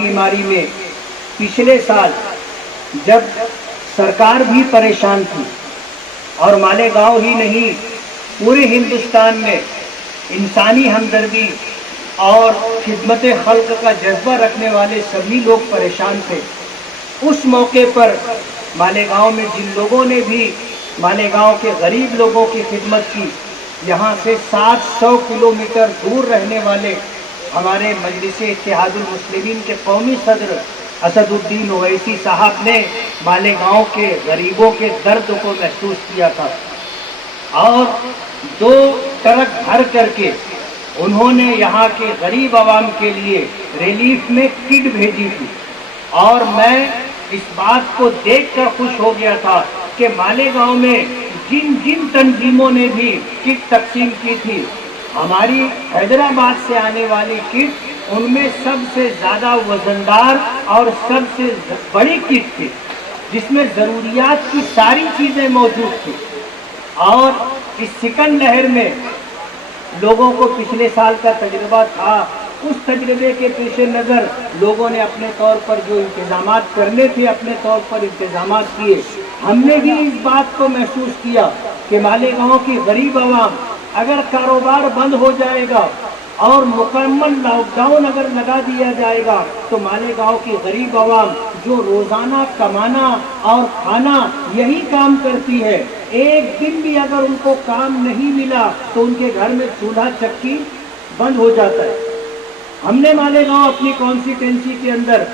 بیماری میں پچھلے سال جب سرکار بھی پریشان تھی اور مالیگاؤں ہی نہیں پورے ہندوستان میں انسانی ہمدردی اور خدمت خلق کا جذبہ رکھنے والے سبھی لوگ پریشان تھے، اس موقع پر مالیگاؤں میں جن لوگوں نے بھی مالیگاؤں کے غریب لوگوں کی خدمت کی، یہاں سے 700 کلومیٹر دور رہنے والے ہمارے مجلس اتحاد المسلمین کے قومی صدر اسد الدین اویسی صاحب نے مالیگاؤں کے غریبوں کے درد کو محسوس کیا تھا اور 2 ٹرک بھر کر کے انہوں نے یہاں کے غریب عوام کے لیے ریلیف میں کٹ بھیجی تھی، اور میں اس بات کو دیکھ کر خوش ہو گیا تھا کہ مالیگاؤں میں جن جن تنظیموں نے بھی کٹ تقسیم کی تھی، ہماری حیدرآباد سے آنے والی کٹ ان میں سب سے زیادہ وزندار اور سب سے بڑی کٹ تھی، جس میں ضروریات کی ساری چیزیں موجود تھیں۔ اور اس سیکنڈ لہر میں لوگوں کو پچھلے سال کا تجربہ تھا، اس تجربے کے پیش نظر لوگوں نے اپنے طور پر جو انتظامات کرنے تھے اپنے طور پر انتظامات کیے۔ ہم نے بھی اس بات کو محسوس کیا کہ مالیگاؤں کی غریب عوام اگر کاروبار بند ہو جائے گا اور مکمل لاک ڈاؤن اگر لگا دیا جائے گا تو مالیگاؤں کی غریب عوام جو روزانہ کمانا اور کھانا یہی کام کرتی ہے، ایک دن بھی اگر ان کو کام نہیں ملا تو ان کے گھر میں چولہا چکی بند ہو جاتا ہے۔ ہم نے مالیگاؤں اپنی کانسٹیٹوئنسی کے اندر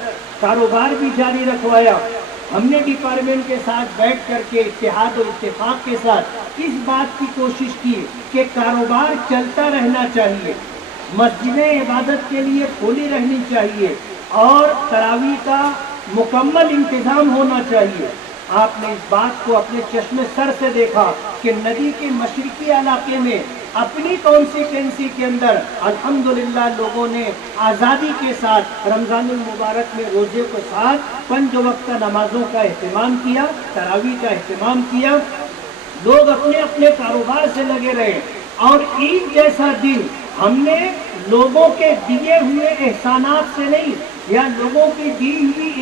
کاروبار بھی جاری رکھوایا۔ ہم نے ڈپارٹمنٹ کے ساتھ بیٹھ کر کے اتحاد و اتفاق کے ساتھ اس بات کی کوشش کی کہ کاروبار چلتا رہنا چاہیے، مسجدیں عبادت کے لیے کھلی رہنی چاہیے اور تراویح کا مکمل انتظام ہونا چاہیے۔ آپ نے اس بات کو اپنے چشم سر سے دیکھا کہ ندی کے مشرقی علاقے میں اپنی کانسٹیٹوئنسی کے اندر الحمدللہ لوگوں نے آزادی کے ساتھ رمضان المبارک میں روزے کے ساتھ 5 وقت نمازوں کا اہتمام کیا، تراویح کا اہتمام کیا، لوگ اپنے اپنے کاروبار سے لگے رہے، اور عید جیسا دن ہم نے لوگوں کے دیے ہوئے احسانات سے نہیں یا لوگوں کی دی ہوئی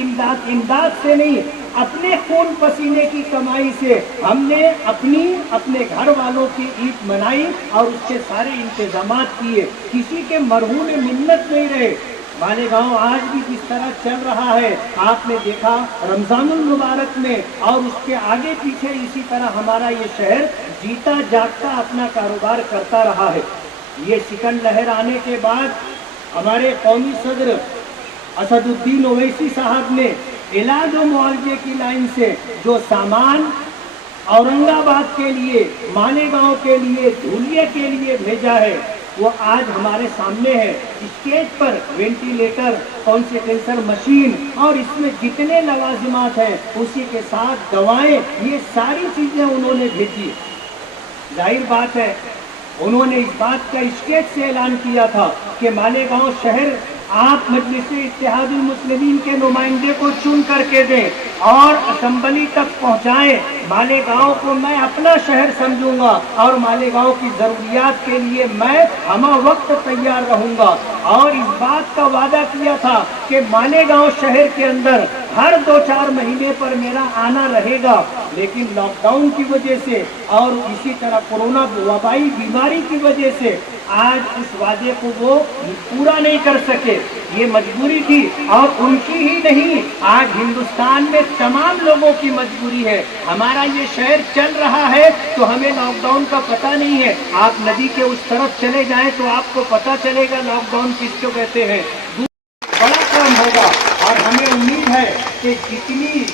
امداد سے نہیں، اپنے خون پسینے کی کمائی سے ہم نے اپنے گھر والوں کی عید منائی اور اس کے سارے انتظامات کیے، کسی کے مرہون منت نہیں رہے۔ مالیگاؤں آج بھی جس طرح چل رہا ہے آپ نے دیکھا رمضان المبارک میں، اور اس کے آگے پیچھے اسی طرح ہمارا یہ شہر جیتا جاگتا اپنا کاروبار کرتا رہا ہے۔ یہ سیکنڈ لہر آنے کے بعد ہمارے قومی صدر اسد الدین اویسی صاحب نے علاج و معالجے کی لائن سے جو سامان اورنگ آباد کے لیے، مالیگاؤں کے لیے، دھولیے کے لیے بھیجا ہے وہ آج ہمارے سامنے ہے۔ اسٹیج پر وینٹیلیٹر، کانسنٹریٹر مشین اور اس میں جتنے لوازمات ہیں اسی کے ساتھ دوائیں، یہ ساری چیزیں انہوں نے بھیجی۔ ظاہر بات ہے انہوں نے اس بات کا اسٹیج سے اعلان کیا تھا کہ مالیگاؤں شہر آپ مجلس اتحاد المسلمین کے نمائندے کو چن کر کے دیں اور اسمبلی تک پہنچائیں۔ مالیگاؤں کو میں اپنا شہر سمجھوں گا اور مالیگاؤں کی ضروریات کے لیے میں ہمہ وقت تیار رہوں گا، اور اس بات کا وعدہ کیا تھا کہ مالیگاؤں شہر کے اندر ہر 2-4 مہینے پر میرا آنا رہے گا، لیکن لاک ڈاؤن کی وجہ سے اور اسی طرح کورونا وبائی بیماری کی وجہ سے آج اس وعدے کو وہ پورا نہیں کر سکے۔ یہ مجبوری تھی، اور ان کی ہی نہیں، آج ہندوستان میں تمام لوگوں کی مجبوری ہے۔ ہمارا یہ شہر چل رہا ہے تو ہمیں لاک ڈاؤن کا پتہ نہیں ہے، آپ ندی کے اس طرف چلے جائیں تو آپ کو پتہ چلے گا لاک ڈاؤن کس کو کہتے ہیں۔ بڑا کام ہوگا، اور ہمیں امید ہے کہ جتنی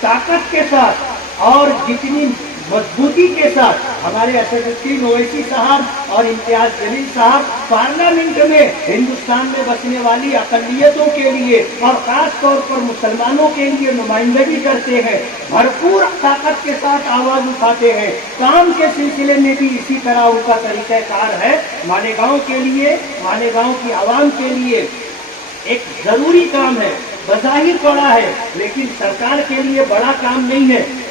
طاقت کے ساتھ اور جتنی مضبوطی کے ساتھ ہمارے اسد الدین اویسی صاحب اور امتیاز جلیل صاحب پارلیمنٹ میں ہندوستان میں بسنے والی اقلیتوں کے لیے اور خاص طور پر مسلمانوں کے لیے نمائندگی کرتے ہیں، بھرپور طاقت کے ساتھ آواز اٹھاتے ہیں۔ کام کے سلسلے میں بھی اسی طرح ان کا طریقہ کار ہے۔ مالیگاؤں کے لیے، مالیگاؤں کی عوام کے لیے ایک ضروری کام ہے، بظاہر بڑا ہے لیکن سرکار کے لیے بڑا کام نہیں ہے،